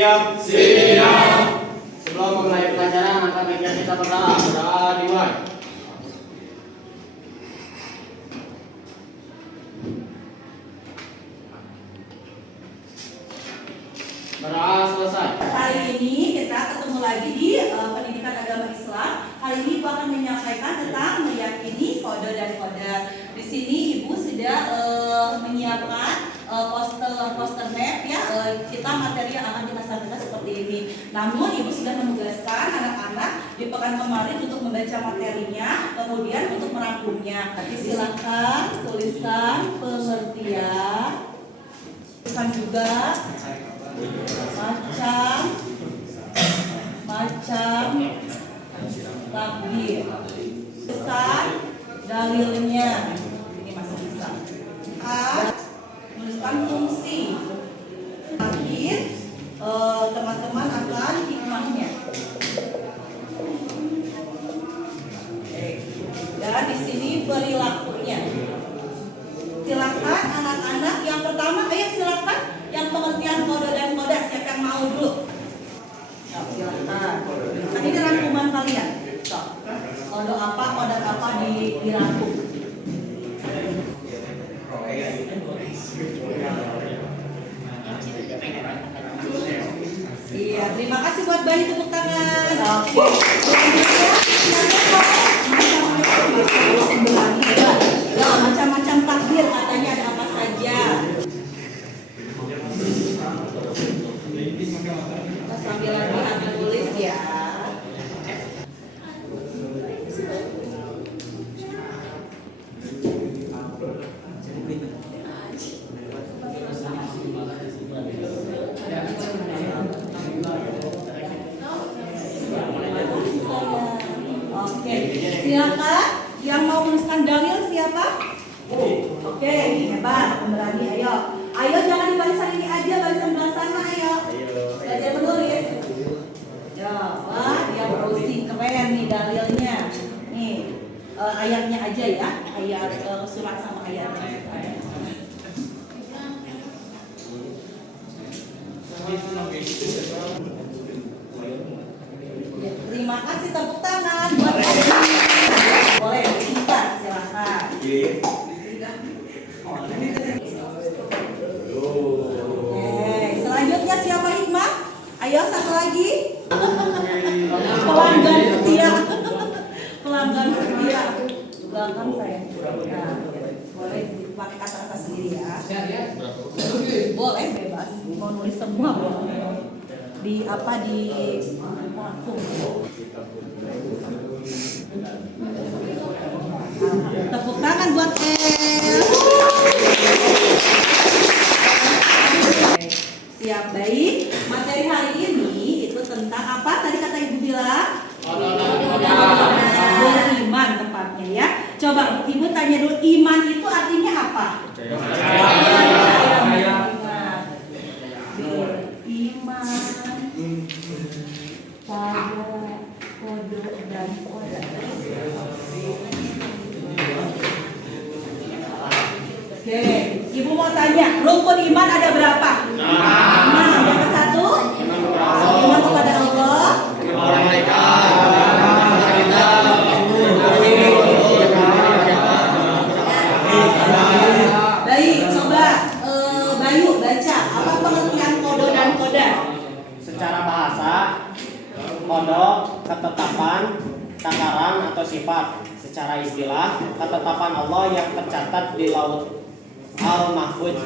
Siap. Siap. Sebelum memulai pelajaran, angkat meja kita berdoa dimulai. Berdoa selesai. Hari ini kita ketemu lagi di pendidikan agama Islam. Hari ini Ibu akan menyampaikan tentang meyakini kode dan kode. Di sini Ibu sudah menyiapkan poster map ya. Kita materi yang akan kita sampaikan seperti ini. Namun Ibu sudah menugaskan anak-anak di pekan kemarin untuk membaca materinya, kemudian untuk merangkumnya. Silakan tuliskan pengertian. Tuliskan juga macam takdir. Tuliskan dalilnya. Ini masih bisa. Tuliskan fungsi. Akhir teman-teman akan hikmahnya. Dan di sini perilakunya. Silakan anak-anak yang pertama, ayo silakan yang pengertian kode dan kode, siapa yang mau dulu? Silakan. Kan ini rangkuman kalian. Kode apa dirangkum. Iya, terima kasih buat Bayi, tepuk tangan. Oke. Macam-macam takdir katanya ada apa saja. Kita sambil lagi akan tulis ya. Oke, silakan yang mau menuliskan dalil siapa? Oke, hebat, pemberani, ayo. Ayo jangan di barisan ini aja, barisan belah sana, ayo. Belajar menulis. Ya, wah, dia browsing keren nih dalilnya. Nih, ayatnya aja ya, ayat surat sama ayatnya. Ya, terima kasih, tepuk tangan buat boleh disimpan, silakan. Selanjutnya siapa Hikmah? Ayo satu lagi. Pelanggan setia. Pelanggan setia. Belakang saya. Nah, boleh dipakai kata-kata sendiri ya. Boleh bebas. Mau nulis semua boleh. Di tepuk tangan buat El. Siap, baik. Materi hari ini itu tentang apa? Tadi kata Ibu bilang? Beriman tepatnya ya. Coba Ibu tanya dulu, iman itu artinya apa? Beriman pada kode dan kode. Oke, Ibu mau tanya, rukun iman ada berapa? Iman yang ke-1, iman kepada Allah, baik, coba Bayu baca apa pengertian kode dan kode? Secara bahasa, kode ketetapan, takaran atau sifat. Secara istilah, ketetapan Allah yang tercatat di laut Al-Mahfuz.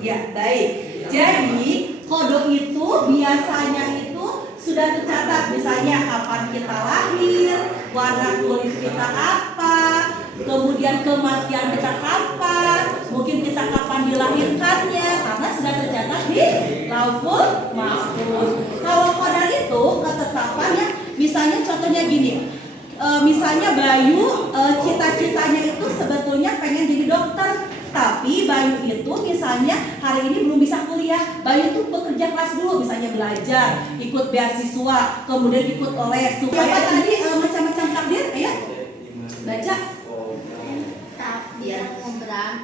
Ya, baik. Jadi, kode itu biasanya itu sudah tercatat, misalnya kapan kita lahir, warna kulit kita apa, kemudian kematian kita kapan, mungkin kita kapan dilahirkannya, karena sudah tercatat di Lauhul Mahfuz. Kalau kode itu ketetapannya, misalnya contohnya gini. Misalnya Bayu cita-citanya itu sebetulnya pengen jadi dokter, tapi Bayu itu misalnya hari ini belum bisa kuliah. Bayu itu bekerja keras dulu, misalnya belajar, ikut beasiswa, kemudian ikut les. Siapa tadi macam-macam takdir? Ayo baca. Takdir mubram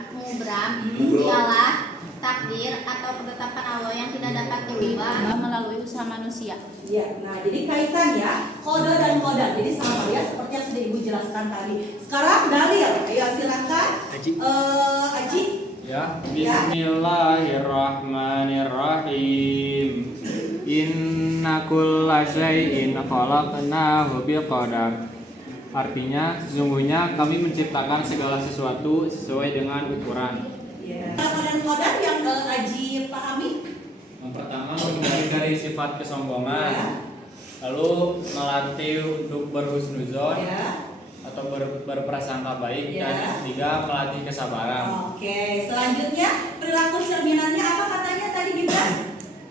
ialah takdir takdir atau ketetapan Allah yang tidak dapat diubah melalui usaha manusia. Ya, nah jadi kaitan ya kode dan kodam. Jadi sama ya seperti yang sudah Ibu jelaskan tadi. Sekarang dalil, ayo silakan. Aji. Ya, Bismillahirrahmanirrahim. Inna kulla syai'in khalaqnahu biqadar. Artinya, sesungguhnya kami menciptakan segala sesuatu sesuai dengan ukuran. Ya. Kode dan kodam yang Aji pahami? Yang pertama, menghindari dari sifat kesombongan. Ya. Lalu melatih untuk berhusnuzon Ya. atau berprasangka baik. Ya. Dan ketiga, melatih kesabaran. Oke, selanjutnya perilaku cerminannya apa katanya tadi Gibran?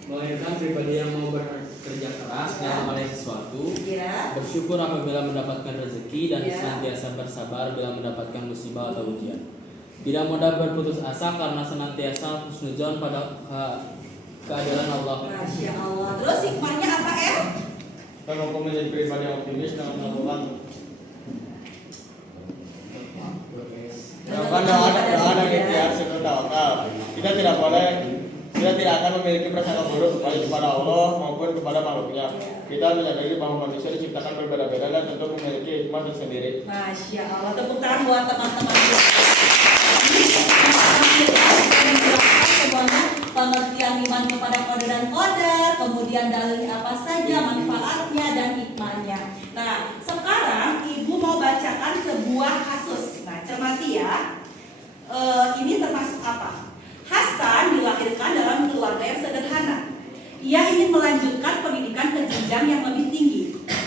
Melahirkan pribadi yang mau bekerja keras dalam meraih sesuatu, Ya. bersyukur apabila mendapatkan rezeki dan Ya. senantiasa bersabar bila mendapatkan musibah atau ujian. Tidak mudah berputus asa karena senantiasa husnuzon pada keadilan Allah. Masya Allah. Terus hikmahnya apa El? Kita mampu menjadi pribadi yang optimis dengan melakukan doa dan ikhtiar serta tawakal. Kita tidak akan memiliki prasangka buruk baik kepada Allah maupun kepada makhluknya. Kita menyadari bahwa manusia diciptakan berbeda-beda dan tentu memiliki hikmah tersendiri. Masya Allah. Tepuk tangan buat teman-teman. Semuanya pengertian iman kepada kode dan kodar, kemudian dalilnya apa saja, manfaatnya dan hikmahnya. Nah, sekarang Ibu mau bacakan sebuah kasus. Nah, cermati ya. Ini termasuk apa? Hasan dilahirkan dalam keluarga yang sederhana. Ia ingin melanjutkan pendidikan ke jenjang yang lebih tinggi.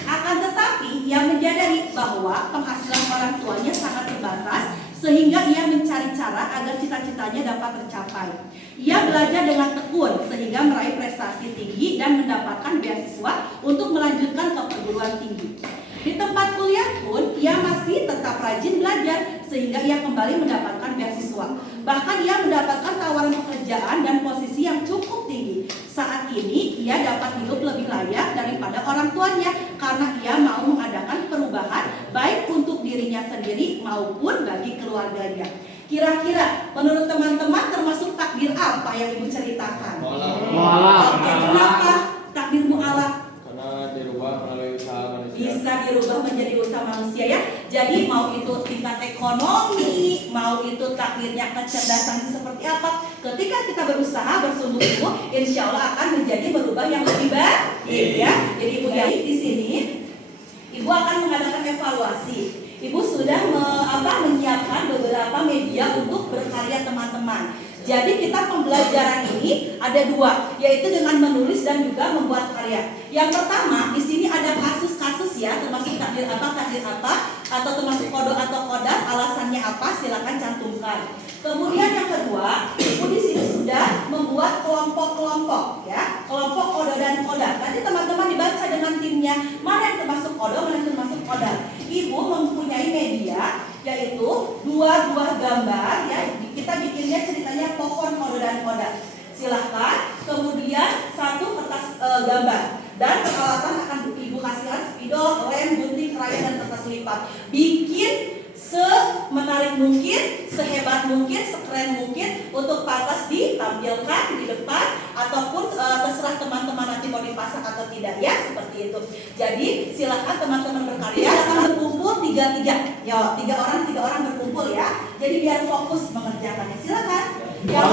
Akan tetapi, ia menyadari bahwa penghasilan orang tuanya sangat terbatas, sehingga ia mencari cara agar cita-citanya dapat tercapai. Ia belajar dengan tekun sehingga meraih prestasi tinggi dan mendapatkan beasiswa untuk melanjutkan ke perguruan tinggi. Di tempat kuliah pun ia masih tetap rajin belajar sehingga ia kembali mendapatkan beasiswa. Bahkan ia mendapatkan tawaran pekerjaan dan posisi yang cukup tinggi. Saat ini ia dapat hidup lebih layak daripada orang tuanya karena ia mau mengadakan perubahan baik untuk dirinya sendiri maupun bagi keluarganya. Kira-kira menurut teman-teman termasuk takdir apa yang Ibu ceritakan? Mu'alaf. Oke, kenapa takdir mu'alaf? Karena dirubah melalui usaha manusia. Bisa dirubah menjadi usaha manusia ya. Jadi mau itu tingkat ekonomi, mau itu takdirnya kecerdasan seperti apa, ketika kita berusaha bersungguh-sungguh, insya Allah akan menjadi berubah yang lebih baik ya. Jadi Ibu di sini, Ibu akan mengadakan evaluasi. Ibu sudah menyiapkan beberapa media untuk berkarya teman-teman. Jadi kita pembelajaran ini ada dua, yaitu dengan menulis dan juga membuat karya. Yang pertama, di sini ada kasus-kasus ya, termasuk takdir apa, atau termasuk kode atau kodar, alasannya apa, silakan cantumkan. Kemudian yang kedua, Ibu di sini sudah membuat kelompok-kelompok ya, kelompok kode dan kodar. Nanti teman-teman dibaca dengan timnya, mana yang termasuk kode, mana yang termasuk kodar. Ibu mempunyai media, yaitu dua buah gambar ya, kita bikinnya ceritanya pohon kode dan kodar. Silahkan, kemudian satu kertas gambar dan peralatan akan Ibu kasihkan spidol, lem, gunting, krayon dan kertas lipat. Bikin semenarik mungkin, sehebat mungkin, sekeren mungkin untuk pantas ditampilkan di depan ataupun terserah teman-teman nanti mau dipasang atau tidak ya, seperti itu. Jadi silakan teman-teman berkarya, silakan berkumpul 3-3. Yo, 3 orang berkumpul ya. Jadi biar fokus mengerjakannya. Silakan. Kalau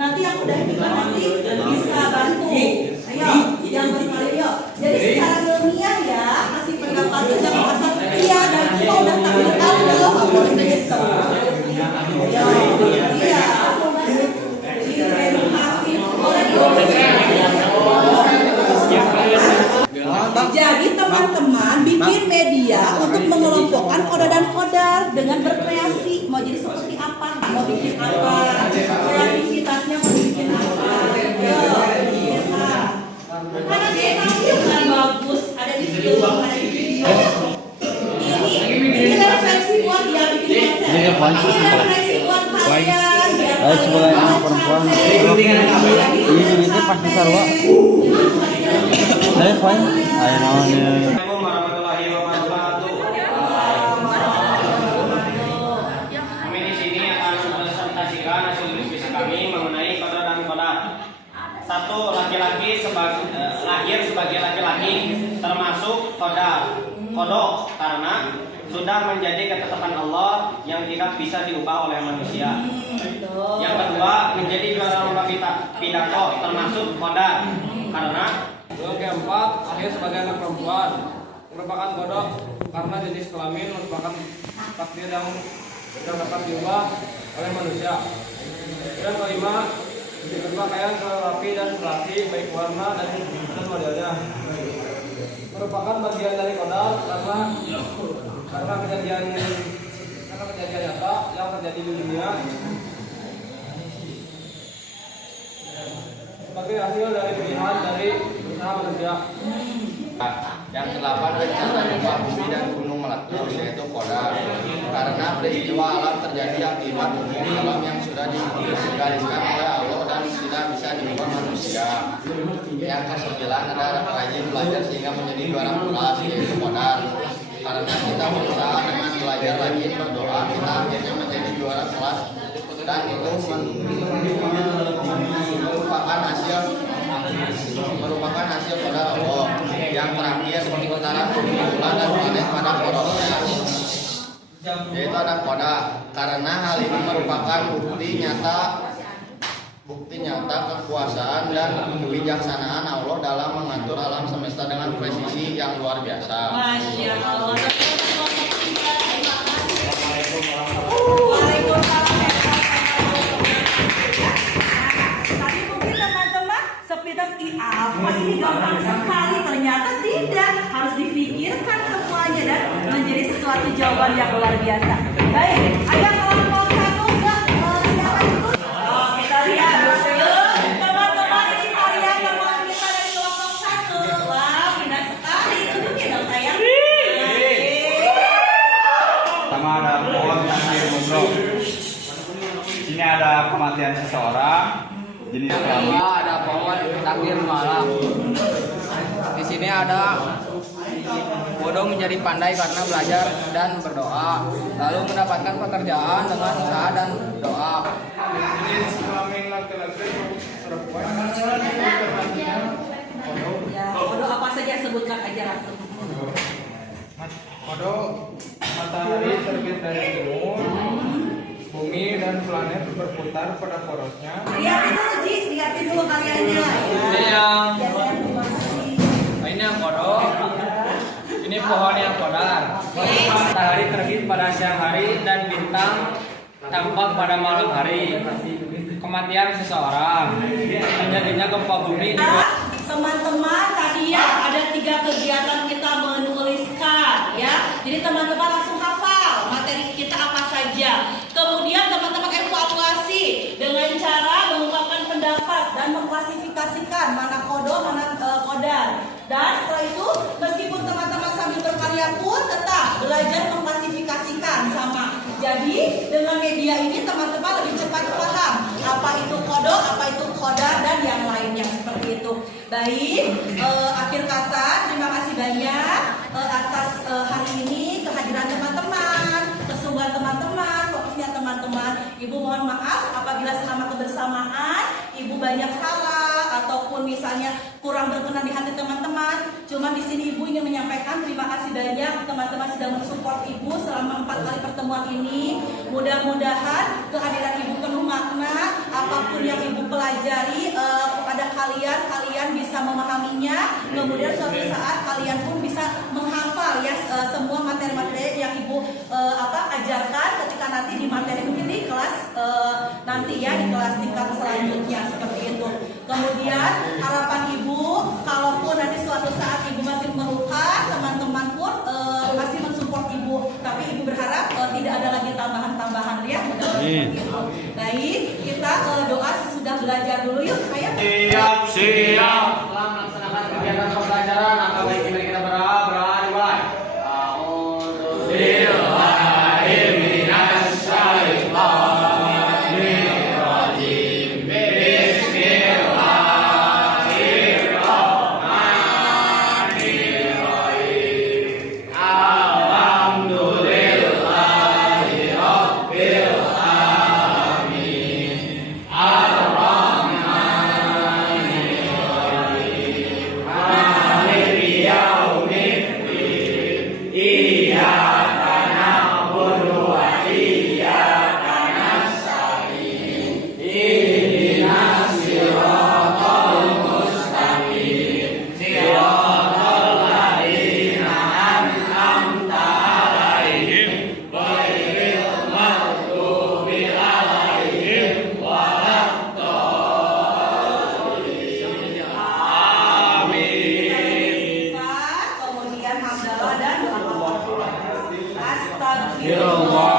nanti yang udah gimana nanti bisa bantu. Ayo, yang berkarya. Jadi secara ilmiah ya, kasih pendapat jangan asal iya dan kita udah takdir Allah, apa boleh begitu. Iya, jadi teman-teman bikin media untuk mengelompokkan kode dan kodar dengan berkreasi. Mau jadi seperti apa? Mau bikin apa? Kreativitasnya mau bikin apa? Karena dia tampilkan bagus, ada di film, ada di video. Ini refleksi buat dia bikin konsep. Ini refleksi buat kalian biar Baik sebagai anak perempuan. Ini itu pasti sarwa. Saya fine. Ayo namanya. Assalamualaikum warahmatullahi wabarakatuh. Kami di sini akan mempresentasikan hasil diskusi kami mengenai kodrat dan kodat. Satu, laki-laki lahir sebagai laki-laki, termasuk kodok karena sudah menjadi ketetapan Allah yang tidak bisa diubah oleh manusia. Yang kedua, menjadi juara lomba pidato, termasuk kodat karena Yang keempat, lahir sebagai anak perempuan, merupakan kodok karena jenis kelamin merupakan takdir yang tidak dapat diubah oleh manusia. Yang kelima, berpakaian selalu rapi dan rapi baik warna dan modelnya. Merupakan bagian dari kodok karena kejadian nyata yang terjadi di dunia. Sebagai hasil dari pilihan dari usaha manusia. Yang kedelapan, bencana gempa bumi dan gunung meletus, yaitu kodar. Karena peristiwa alam terjadi akibat hukum alam yang sudah digariskan oleh Allah dan tidak bisa diubah manusia. Yang kesembilan, ada rajin belajar sehingga menjadi juara kelas, yaitu kodar. Karena kita berusaha dengan belajar rajin berdoa, kita akhirnya menjadi juara kelas, dan itu merupakan hasil pada Allah. Yang terakhir, putaran bumi, bulan dan planet pada porosnya, yaitu ada koda. Karena hal ini merupakan bukti nyata kekuasaan dan kebijaksanaan Allah dalam mengatur alam semesta dengan presisi yang luar biasa. Masya Allah. Apa ini gampang sekali, ternyata tidak, harus dipikirkan semuanya dan menjadi sesuatu jawaban yang luar biasa. Baik, ada kelompok satu silakan ikut. Kita lihat teman-teman, ini karya teman kita dari kelompok satu. Wah, indah sekali, tunjukin dong sayang. Pertama ada pohon takdir mubro. Sini ada kematian seseorang. Jenis kelamin. Ada pohon takdir malam. Di sini ada bodoh menjadi pandai karena belajar dan berdoa, lalu mendapatkan pekerjaan dengan usaha dan doa. Jenis kelamin laki-laki perempuan. Ya, bodoh apa saja sebutkan aja langsung. Kodok matahari terbit dari timur. Bumi dan planet berputar pada porosnya. Lihatin dulu Ji, lihatin dulu karyanya. Ini yang ini yang kodok. Ini pohon yang kodar. Matahari terbit pada siang hari dan bintang tampak pada malam hari. Kematian seseorang, terjadinya gempa bumi. Teman-teman, tadi ya ada 3 kegiatan kita menuliskan ya. Jadi teman-teman langsung hafal materi kita apa saja. Kemudian teman-teman evaluasi dengan cara mengungkapkan pendapat dan mengklasifikasikan mana kodok, mana kodar. Dan setelah itu meskipun teman-teman sambil berkarya pun tetap belajar mengklasifikasikan sama. Jadi dengan media ini teman-teman lebih cepat paham apa itu kodok, apa itu kodar dan yang lainnya seperti itu. Baik, akhir kata terima kasih banyak atas hari ini kehadiran teman-teman, kesungguhan teman-teman, fokusnya teman-teman. Ibu mohon maaf apabila selama kebersamaan Ibu banyak salah ataupun misalnya kurang berkenan di hati teman-teman. Cuman di sini Ibu ingin menyampaikan terima kasih banyak teman-teman sudah mensupport Ibu selama 4 kali pertemuan ini. Mudah-mudahan kehadiran Ibu penuh makna. Apapun yang Ibu pelajari kepada kalian bisa memahaminya. Kemudian suatu saat kalian pun bisa menghafal ya semua materi-materi yang Ibu ajarkan ketika nanti di materi mungkin di kelas nanti ya di kelas tingkat selanjutnya seperti itu. Kemudian harapan Ibu kalaupun nanti suatu saat Ibu masih memerlukan, teman-teman pun masih mensupport Ibu, tapi Ibu berharap tidak ada lagi tambahan-tambahan ya. Baik, kita doa sesudah belajar dulu yuk saya. Siap. Setelah melaksanakan kegiatan pembelajaran, maka baik kita berdoa dimulai. Alhamdulillah. hamdalah dan doa kafaratul majlis. Astagfirullah. Astagfirullah